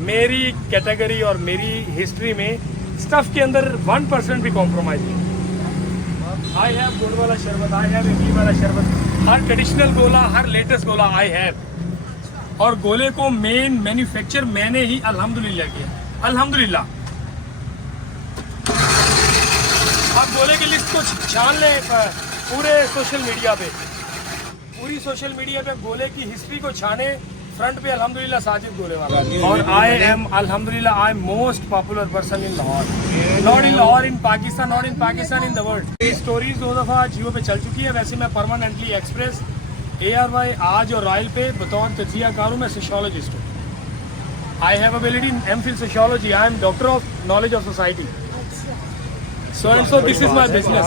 मेरी कैटेगरी और मेरी हिस्ट्री में स्टफ के अंदर 1% भी कॉम्प्रोमाइज नहीं। आई हैव गुड़ वाला शरबत, आई हैव इमली वाला शरबत, हर ट्रेडिशनल गोला, हर लेटेस्ट गोला आई हैव। और गोले को मेन मैन्युफैक्चर मैंने ही अल्हम्दुलिल्लाह किया, अल्हम्दुलिल्लाह। आप गोले की लिस्ट को छान लें पूरे सोशल मीडिया पे, पूरी सोशल मीडिया पे गोले की हिस्ट्री को छाने, फ्रंट पे अल्हम्दुलिल्लाह साजिद गोले वाला। और आई एम अल्हम्दुलिल्लाह I am most popular person in Lahore, not in Lahore, in Pakistan, not in Pakistan, in the world. ये स्टोरीज 2 दफ़ा जियो पे चल चुकी है। वैसे मैं परमानेंटली एक्सप्रेस, ARY, आज और रॉयल पे बतौर तजिया कार हूँ। मैं सोशियोलॉजिस्ट हूँ। I have ability in MPhil sociology. I am doctor of knowledge of society. So and so this is my business।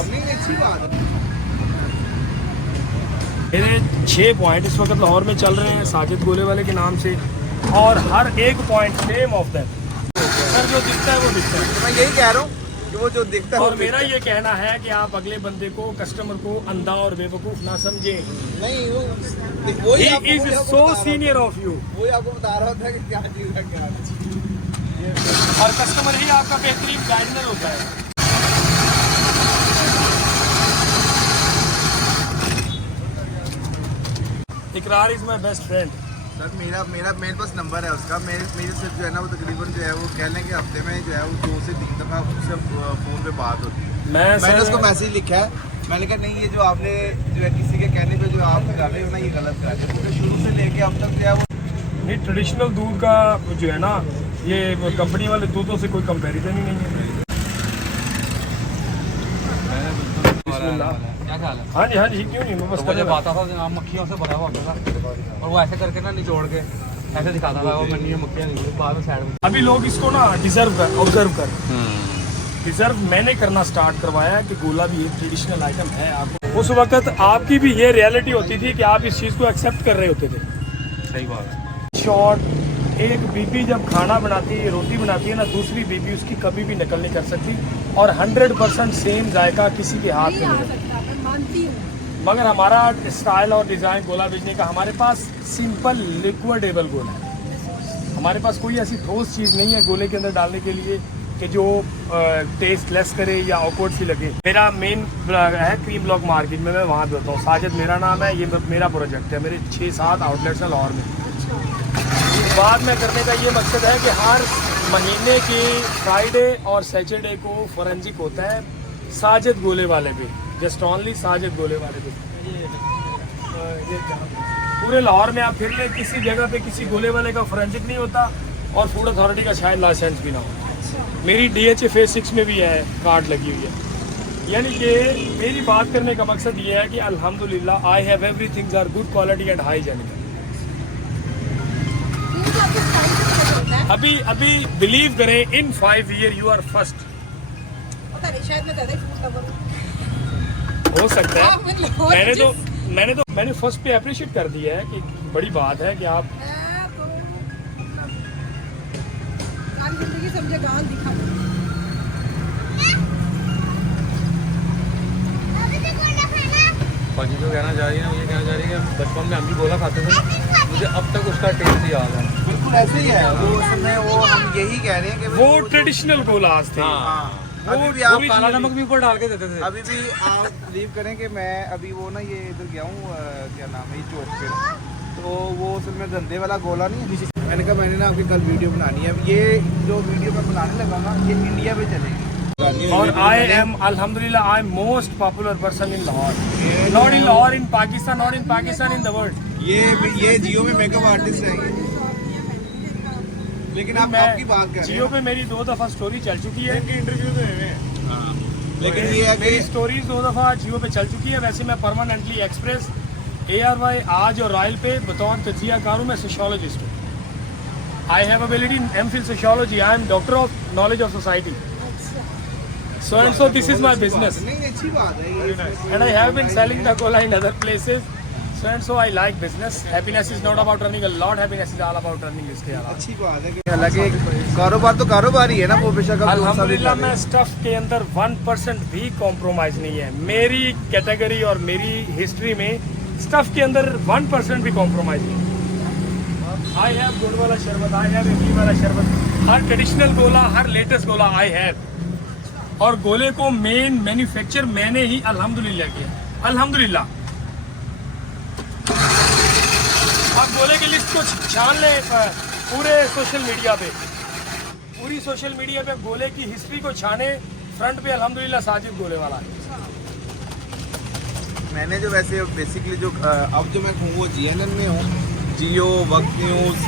मेरे 6 पॉइंट इस वक्त लाहौर में चल रहे हैं साजिद गोले वाले के नाम से, और हर एक point same of that. Sir जो दिखता है वो दिखता है, मैं यही कह रहा हूँ कि वो जो दिखता है। और मेरा ये कहना है कि आप अगले बंदे को, कस्टमर को अंधा और बेवकूफ़ ना समझें। नहीं वो He is so senior of you। वही आपको बता रहा था कि क्या चीज़ है क्या नहीं। और कस्टमर ही आपका बेहतरीन गाइडर होता है। इकरार is my best friend. Sir मेरे पास नंबर है उसका। मेरे से जो है ना वो तकरीबन जो है वो कह लें कि हफ्ते में जो है वो 2 से 3 दफ़ा उससे फ़ोन पे बात होती है। मैंने उसको मैसेज लिखा है, मैंने कहा नहीं ये जो आपने जो है किसी के कहने पे जो आप कर रहे हो ना ये गलत कर रहे हो, क्योंकि शुरू से लेके अब तक जो है वो नहीं, ट्रेडिशनल दूध का जो है ना ये कंपनी वाले दूधों से कोई कंपैरिजन ही नहीं है। हाँ जी हाँ जी, क्यों नहीं, मैं बस मुझे बाता था जनाब मक्खियों से भरा हुआ होता था, और वो ऐसे करके ना निचोड़ के ऐसे दिखाता था, वो मैंने मक्खियाँ निकली बाद में साइड में। अभी लोग इसको ना ऑब्जर्व कर डिजर्व मैंने करना स्टार्ट करवाया कि गोला भी एक ट्रेडिशनल आइटम है। आपको उस वक्त आपकी भी ये रियलिटी होती थी कि आप इस चीज़ को एक्सेप्ट कर रहे होते थे। सही बात है। शॉर्ट, एक बीबी जब खाना बनाती है, रोटी बनाती है ना, दूसरी बीबी उसकी कभी भी नकल नहीं कर सकती, और 100% सेम जायका किसी के हाथ में नहीं है। मगर हमारा स्टाइल और डिज़ाइन गोला बेचने का, हमारे पास सिंपल लिक्विडेबल गोला है। हमारे पास कोई ऐसी ठोस चीज़ नहीं है गोले के अंदर डालने के लिए कि जो टेस्ट लेस करे या ऑकवर्ड सी लगे। मेरा मेन है क्रीम ब्लॉक मार्केट में, मैं वहाँ पे होता हूँ। साजिद मेरा नाम है, ये मेरा प्रोजेक्ट है। मेरे 6-7 आउटलेट्स हैं लाहौर में। बाद में करने का ये मकसद है कि हर महीने के फ्राइडे और सैटरडे को फोरेंसिक होता है साजिद गोले वाले पे, जस्ट ओनली साजिद गोले वाले पे। ये पूरे लाहौर में आप फिर ले, किसी जगह पे किसी गोले वाले का फोरेंसिक नहीं होता, और फूड अथॉरिटी का शायद लाइसेंस भी ना हो। मेरी DHA फेज 6 में भी है, कार्ड लगी हुई है। यानी कि मेरी बात करने का मकसद ये है कि अल्हम्दुलिल्लाह I have everything are good quality and hygienic. अभी बिलीव करें, in 5 year you are first. हो सकता है मैंने फर्स्ट पे अप्रिशिएट कर दिया है कि बड़ी बात है कि आप बाकी जो कहना चाह रही है, ये कहना चाह रही है कि बचपन में हम भी गोला खाते थे, मुझे अब तक उसका टेस्ट याद है। बिल्कुल ऐसे ही है वो। उसमें वो हम यही कह रहे हैं कि वो ट्रेडिशनल गोलास थे। अभी भी आप काला नमक भी ऊपर डाल के देते थे। अभी भी आप बिलीव करें कि मैं अभी वो ना ये इधर गया हूँ, क्या नाम है, ये चौक पे, तो वो असल में धंधे वाला गोला नहीं है। मैंने कहा मैंने ना आपकी कल वीडियो बनानी है। ये जो वीडियो मैं बनाने लगा ना ये इंडिया में चलेगी। और आई एम अल्हम्दुलिल्लाह I am most popular person in Lahore, not in Lahore, in Pakistan, not in Pakistan, in the world. ये जियो में मेकअप आर्टिस्ट है। लेकिन आप आपकी बात कर रहे हैं, जियो पे मेरी 2 दफ़ा स्टोरी चल चुकी है। इंटरव्यू तो है, लेकिन ये है मेरी कि स्टोरीज 2 दफ़ा जियो पे चल चुकी है। वैसे मैं परमानेंटली एक्सप्रेस, ARY, आज और रॉयल पे बतौर तजिया कार हूँ। मैं सोशियोलॉजिस्ट हूँ। I have ability in MPhil sociology. I am doctor of knowledge of society. So and so this is my business, नहीं अच्छी बात है ये। and I have been selling the cola in other places. So and so I like business. Happiness is not about earning a lot. Happiness is all about earning इसके अलावा। अच्छी बात है कि हालांकि कारोबार तो कारोबार ही है ना, वो बेशक आप अल्हम्दुलिल्लाह मैं स्टफ के अंदर 1% भी कॉम्प्रोमाइज नहीं है। मेरी कैटेगरी और मेरी हिस्ट्री में स्टफ के अंदर 1% भी कॉम्प्रोमाइज नहीं। आई हैव गुड़ वाला शरबत, आई हैव इमली वाला शरबत, हर ट्रेडिशनल गोला, हर लेटेस्ट गोला आई हैव। और गोले को मेन मैन्युफैक्चर मैंने ही अल्हम्दुलिल्लाह किया, अल्हम्दुलिल्लाह। आप गोले की लिस्ट को छान लें पूरे सोशल मीडिया पे, पूरी सोशल मीडिया पे गोले की हिस्ट्री को छाने, फ्रंट पे अल्हम्दुलिल्लाह साजिद गोले वाला है। मैंने जो वैसे बेसिकली जो अब जो मैं हूँ वो GNN में हूँ, जियो, वक्त न्यूज़,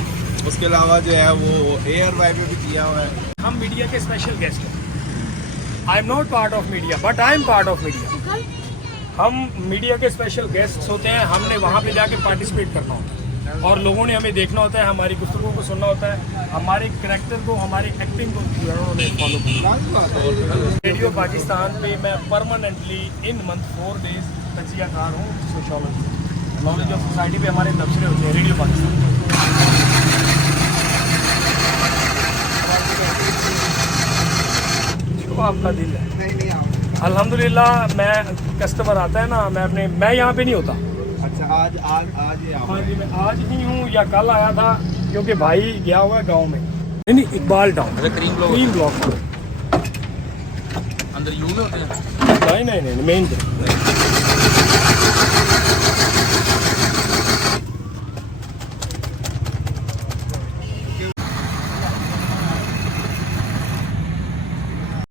उसके अलावा जो है वो ARY पे भी किया हुआ है। हम मीडिया के स्पेशल गेस्ट हैं। I am not part of media but I am part of media. हम मीडिया के स्पेशल गेस्ट होते हैं, हमने वहाँ पे जाके पार्टिसिपेट करना होता है और लोगों ने हमें देखना होता है, हमारी गुफ्तगू को सुनना होता है, हमारे करैक्टर को, हमारी एक्टिंग को उन्होंने फॉलो करना। रेडियो पाकिस्तान पे मैं परमानेंटली इन मंथ 4 डेज तजियाकार हूँ, सोशोलॉजी, नॉलेज ऑफ सोसाइटी पे हमारे तबसरे होते हैं रेडियो पाकिस्तान। जो आपका दिल है। नहीं आप अल्हम्दुलिल्लाह, मैं कस्टमर आता है ना, मैं यहाँ पे नहीं होता। अच्छा, आज ये आप हाँ जी, मैं आज ही हूँ या कल आया था, क्योंकि भाई गया हुआ है गाँव में। नहीं, Iqbal town, cream cream block अंदर यू में होते हैं। नहीं, मेन पे।